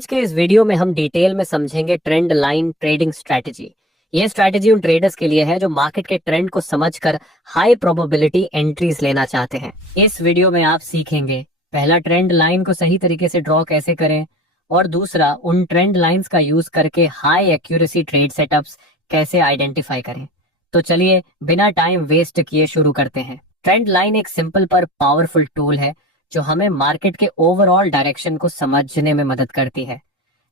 आज के इस वीडियो में हम डिटेल में समझेंगे ट्रेंड लाइन ट्रेडिंग स्ट्रैटेजी। ये स्ट्रैटेजी उन ट्रेडर्स के लिए है जो मार्केट के ट्रेंड को समझकर हाई प्रोबेबिलिटी एंट्रीज लेना चाहते हैं। इस वीडियो में आप सीखेंगे पहला, ट्रेंड लाइन को सही तरीके से ड्रॉ कैसे करें, और दूसरा, उन ट्रेंड लाइंस का यूज करके हाई एक्यूरेसी ट्रेड सेटअप्स कैसे आइडेंटिफाई करें। तो चलिए बिना टाइम वेस्ट किए शुरू करते हैं। ट्रेंड लाइन एक सिंपल पर पावरफुल टूल है जो हमें मार्केट के ओवरऑल डायरेक्शन को समझने में मदद करती है।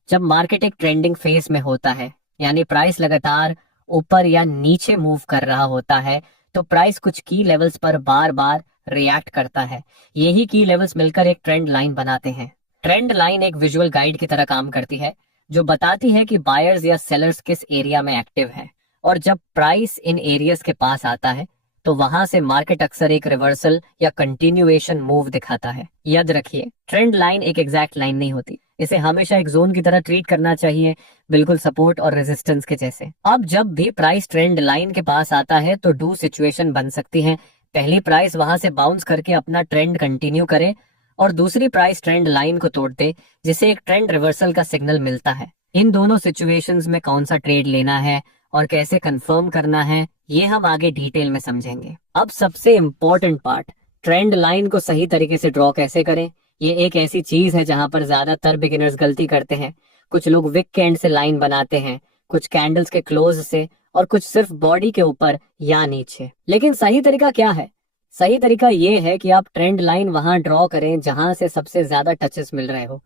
जब मार्केट एक ट्रेंडिंग फेज में होता है, यानी प्राइस लगातार ऊपर या नीचे मूव कर रहा होता है, तो प्राइस कुछ की लेवल्स पर बार बार रिएक्ट करता है। यही की लेवल्स मिलकर एक ट्रेंड लाइन बनाते हैं। ट्रेंड लाइन एक विजुअल गाइड की तरह काम करती है जो बताती है कि बायर्स या सेलर्स किस एरिया में एक्टिव है, और जब प्राइस इन एरियाज के पास आता है तो वहां से मार्केट अक्सर एक रिवर्सल या कंटिन्यूएशन मूव दिखाता है। याद रखिए, ट्रेंड लाइन एक एग्जैक्ट लाइन नहीं होती, इसे हमेशा एक जोन की तरह ट्रीट करना चाहिए, बिल्कुल सपोर्ट और रेजिस्टेंस के जैसे। अब जब भी प्राइस ट्रेंड लाइन के पास आता है तो दो सिचुएशन बन सकती है। पहली, प्राइस वहां से बाउंस करके अपना ट्रेंड कंटिन्यू करे, और दूसरी, प्राइस ट्रेंड लाइन को तोड़ दे, जिसे एक ट्रेंड रिवर्सल का सिग्नल मिलता है। इन दोनों सिचुएशंस में कौन सा ट्रेड लेना है और कैसे कंफर्म करना है, ये हम आगे डिटेल में समझेंगे। अब सबसे इम्पोर्टेंट पार्ट, ट्रेंड लाइन को सही तरीके से ड्रॉ कैसे करें। ये एक ऐसी चीज है जहां पर ज्यादातर बिगिनर्स गलती करते हैं। कुछ लोग विक के एंड से लाइन बनाते हैं, कुछ कैंडल्स के क्लोज से, और कुछ सिर्फ बॉडी के ऊपर या नीचे। लेकिन सही तरीका क्या है? सही तरीका ये है कि आप ट्रेंड लाइन वहां ड्रॉ करें जहां से सबसे ज्यादा टचेस मिल रहे हो।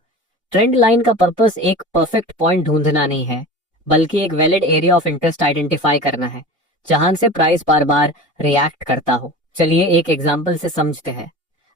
ट्रेंड लाइन का पर्पस एक परफेक्ट पॉइंट ढूंढना नहीं है, बल्कि एक valid area of interest identify करना है जहां से प्राइस बार बार रिएक्ट करता हो। चलिए एक एग्जांपल से समझते हैं।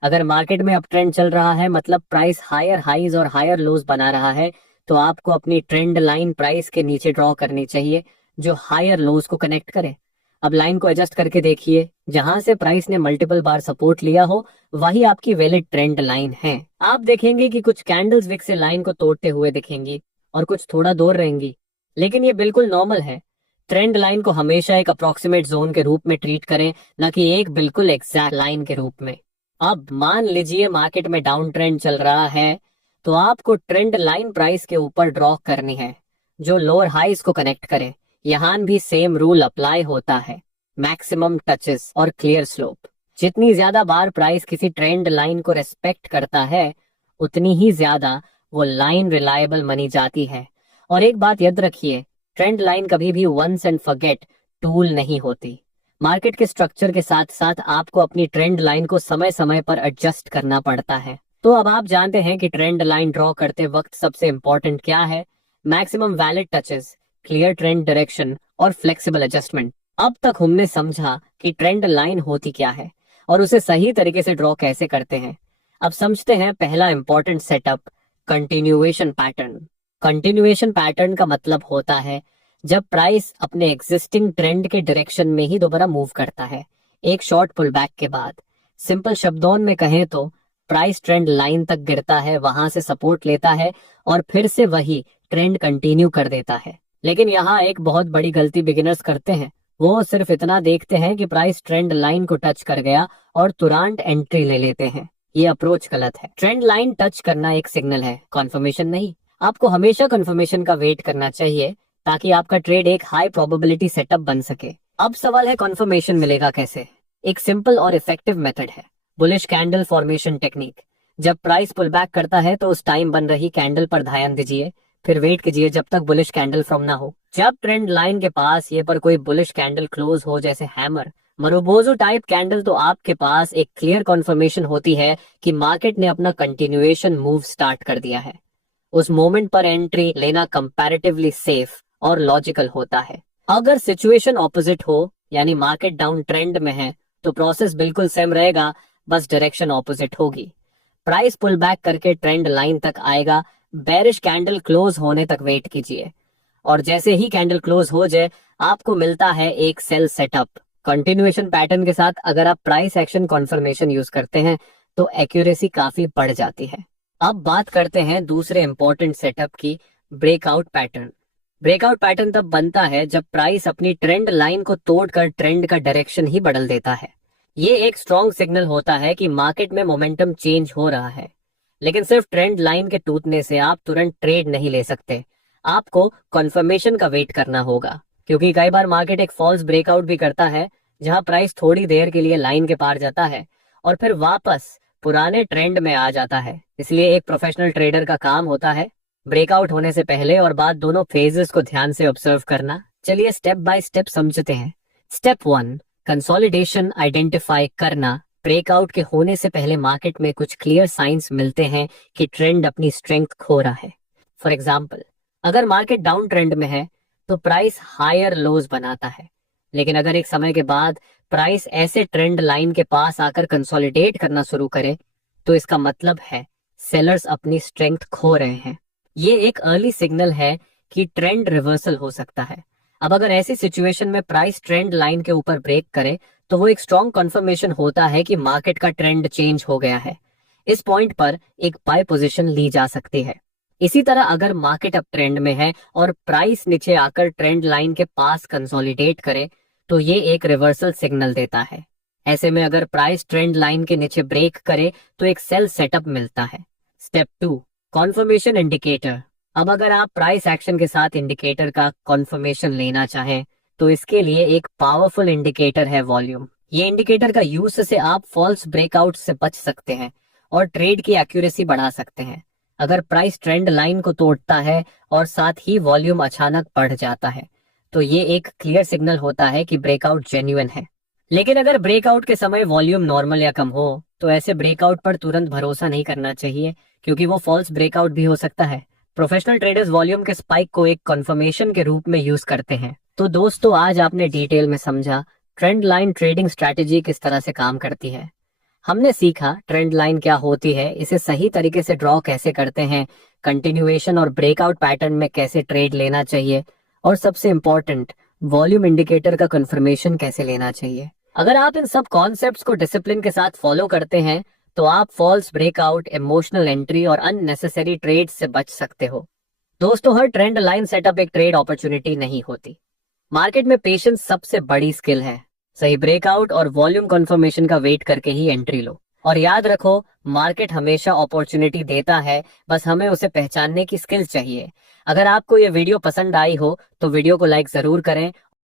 अगर मार्केट में अप ट्रेंड चल रहा है, मतलब प्राइस हायर हाईज और हायर लोज बना रहा है, तो आपको अपनी ट्रेंड लाइन प्राइस के नीचे ड्रॉ करनी चाहिए जो हायर लोज को कनेक्ट करे। अब लाइन को एडजस्ट करके देखिए, जहां से प्राइस ने मल्टीपल बार सपोर्ट लिया हो वही आपकी वैलिड ट्रेंड लाइन है। आप देखेंगे कि कुछ कैंडल्स विक से लाइन को तोड़ते हुए दिखेंगी और कुछ थोड़ा दूर रहेंगी, लेकिन ये बिल्कुल नॉर्मल है। ट्रेंड लाइन को हमेशा एक अप्रोक्सीमेट जोन के रूप में ट्रीट करें, न कि एक बिल्कुल एग्जैक्ट लाइन के रूप में। अब मान लीजिए मार्केट में डाउन ट्रेंड चल रहा है, तो आपको ट्रेंड लाइन प्राइस के ऊपर ड्रॉ करनी है जो लोअर हाईज को कनेक्ट करे। यहाँ भी सेम रूल अप्लाई होता है, मैक्सिमम टचेस और क्लियर स्लोप। जितनी ज्यादा बार प्राइस किसी ट्रेंड लाइन को रेस्पेक्ट करता है, उतनी ही ज्यादा वो लाइन रिलायबल मानी जाती है। और एक बात याद रखिए, ट्रेंड लाइन कभी भी वंस एंड फॉरगेट टूल नहीं होती। मार्केट के स्ट्रक्चर के साथ साथ आपको अपनी ट्रेंड लाइन को समय समय पर एडजस्ट करना पड़ता है। तो अब आप जानते हैं कि ट्रेंड लाइन ड्रॉ करते वक्त सबसे इंपॉर्टेंट क्या है। Maximum valid touches, clear trend direction और फ्लेक्सिबल एडजस्टमेंट। अब तक हमने समझा कि ट्रेंड लाइन होती क्या है और उसे सही तरीके से ड्रॉ कैसे करते हैं। अब समझते हैं पहला important setup, continuation pattern. Continuation pattern का मतलब होता है जब प्राइस अपने एग्जिस्टिंग ट्रेंड के डायरेक्शन में ही दोबारा मूव करता है, एक शॉर्ट पुल बैक के बाद। सिंपल शब्दों में कहें तो प्राइस ट्रेंड लाइन तक गिरता है, वहां से सपोर्ट लेता है और फिर से वही ट्रेंड कंटिन्यू कर देता है। लेकिन यहाँ एक बहुत बड़ी गलती बिगिनर्स करते हैं, वो सिर्फ इतना देखते हैं कि प्राइस ट्रेंड लाइन को टच कर गया और तुरंत एंट्री ले लेते हैं। ये अप्रोच गलत है। ट्रेंड लाइन टच करना एक सिग्नल है, कॉन्फर्मेशन नहीं। आपको हमेशा कंफर्मेशन का वेट करना चाहिए ताकि आपका ट्रेड एक हाई प्रोबेबिलिटी सेटअप बन सके। अब सवाल है, कंफर्मेशन मिलेगा कैसे? एक सिंपल और इफेक्टिव मेथड है, बुलिश कैंडल फॉर्मेशन टेक्निक। जब प्राइस पुल बैक करता है तो उस टाइम बन रही कैंडल पर ध्यान दीजिए, फिर वेट कीजिए जब तक बुलिश कैंडल फॉर्म ना हो। जब ट्रेंड लाइन के पास ये पर कोई बुलिश कैंडल क्लोज हो, जैसे हैमर, मरोबोजो टाइप कैंडल, तो आपके पास एक क्लियर कंफर्मेशन होती है कि मार्केट ने अपना कंटिन्यूएशन मूव स्टार्ट कर दिया है। उस मोमेंट पर एंट्री लेना कंपैरेटिवली सेफ और लॉजिकल होता है। अगर सिचुएशन ऑपोजिट हो, यानी मार्केट डाउन ट्रेंड में है, तो प्रोसेस बिल्कुल सेम रहेगा, बस डायरेक्शन ऑपोजिट होगी। प्राइस पुल बैक करके ट्रेंड लाइन तक आएगा, बेरिश कैंडल क्लोज होने तक वेट कीजिए, और जैसे ही कैंडल क्लोज हो जाए आपको मिलता है एक सेल सेटअप। कंटिन्यूएशन पैटर्न के साथ अगर आप प्राइस एक्शन कॉन्फर्मेशन यूज करते हैं तो एक्यूरेसी काफी बढ़ जाती है। अब बात करते हैं दूसरे इंपॉर्टेंट सेटअप की, ब्रेकआउट पैटर्न। ब्रेकआउट पैटर्न तब बनता है जब प्राइस अपनी ट्रेंड लाइन को तोड़कर ट्रेंड का डायरेक्शन ही बदल देता है। ये एक स्ट्रॉन्ग सिग्नल होता है कि मार्केट में मोमेंटम चेंज हो रहा है। लेकिन सिर्फ ट्रेंड लाइन के टूटने से आप तुरंत ट्रेड नहीं ले सकते। आपको कंफर्मेशन का वेट करना होगा, क्योंकि कई बार मार्केट एक फॉल्स ब्रेकआउट भी करता है, जहां प्राइस थोड़ी देर के लिए लाइन के पार जाता है और फिर वापस पुराने ट्रेंड में आ जाता है। इसलिए एक प्रोफेशनल ट्रेडर का काम होता है ब्रेकआउट होने से पहले और बाद दोनों फेजेस को ध्यान से ऑब्जर्व करना। चलिए स्टेप बाय स्टेप समझते हैं। स्टेप 1, कंसोलिडेशन आइडेंटिफाई करना। ब्रेकआउट के होने से पहले मार्केट में कुछ क्लियर साइंस मिलते हैं कि ट्रेंड अपनी स्ट्रेंथ खो रहा है। फॉर एग्जाम्पल, अगर मार्केट डाउन ट्रेंड में है तो प्राइस हायर लोज बनाता है, लेकिन अगर एक समय के बाद प्राइस ऐसे ट्रेंड लाइन के पास आकर कंसोलिडेट करना शुरू करे तो इसका मतलब है सेलर्स अपनी स्ट्रेंथ खो रहे हैं। ये एक अर्ली सिग्नल है कि ट्रेंड रिवर्सल हो सकता है। अब अगर ऐसी सिचुएशन में प्राइस ट्रेंड लाइन के ऊपर ब्रेक करे तो वो एक स्ट्रॉन्ग कंफर्मेशन होता है कि मार्केट का ट्रेंड चेंज हो गया है। इस पॉइंट पर एक बाय पोजीशन ली जा सकती है। इसी तरह अगर मार्केट अप ट्रेंड में है और प्राइस नीचे आकर ट्रेंड लाइन के पास कंसोलिडेट करे तो ये एक रिवर्सल सिग्नल देता है। ऐसे में अगर प्राइस ट्रेंड लाइन के नीचे ब्रेक करे तो एक सेल सेटअप मिलता है। Step 2, conformation indicator. अब अगर आप प्राइस एक्शन के साथ इंडिकेटर का कॉन्फर्मेशन लेना चाहें तो इसके लिए एक पावरफुल इंडिकेटर है वॉल्यूम। ये इंडिकेटर का यूज से आप फॉल्स ब्रेकआउट से बच सकते हैं और ट्रेड की एक्यूरेसी बढ़ा सकते हैं। अगर प्राइस ट्रेंड लाइन को तोड़ता है और साथ ही वॉल्यूम अचानक बढ़ जाता है तो ये एक क्लियर सिग्नल होता है कि ब्रेकआउट जेन्युइन है। लेकिन अगर ब्रेकआउट के समय वॉल्यूम नॉर्मल या कम हो तो ऐसे ब्रेकआउट पर तुरंत भरोसा नहीं करना चाहिए, क्योंकि वो फॉल्स ब्रेकआउट भी हो सकता है। प्रोफेशनल ट्रेडर्स वॉल्यूम के स्पाइक को एक कंफर्मेशन के रूप में यूज करते हैं। तो दोस्तों, आज आपने डिटेल में समझा ट्रेंड लाइन ट्रेडिंग स्ट्रैटेजी किस तरह से काम करती है। हमने सीखा ट्रेंड लाइन क्या होती है, इसे सही तरीके से ड्रॉ कैसे करते हैं, कंटिन्यूएशन और ब्रेकआउट पैटर्न में कैसे ट्रेड लेना चाहिए, और सबसे इंपॉर्टेंट वॉल्यूम इंडिकेटर का कंफर्मेशन कैसे लेना चाहिए। अगर आप इन सब कॉन्सेप्ट्स को डिसिप्लिन के साथ फॉलो करते हैं तो आप फॉल्स ब्रेकआउट, इमोशनल एंट्री और अननेसेसरी ट्रेड से बच सकते हो। दोस्तों, हर ट्रेंड लाइन सेटअप एक ट्रेड अपॉर्चुनिटी नहीं होती। मार्केट में पेशेंस सबसे बड़ी स्किल है। सही ब्रेकआउट और वॉल्यूम कंफर्मेशन का वेट करके ही एंट्री लो। और याद रखो, मार्केट हमेशा अपॉर्चुनिटी देता है, बस हमें उसे पहचानने की स्किल चाहिए। अगर आपको ये वीडियो पसंद आई हो तो वीडियो को लाइक जरूर करें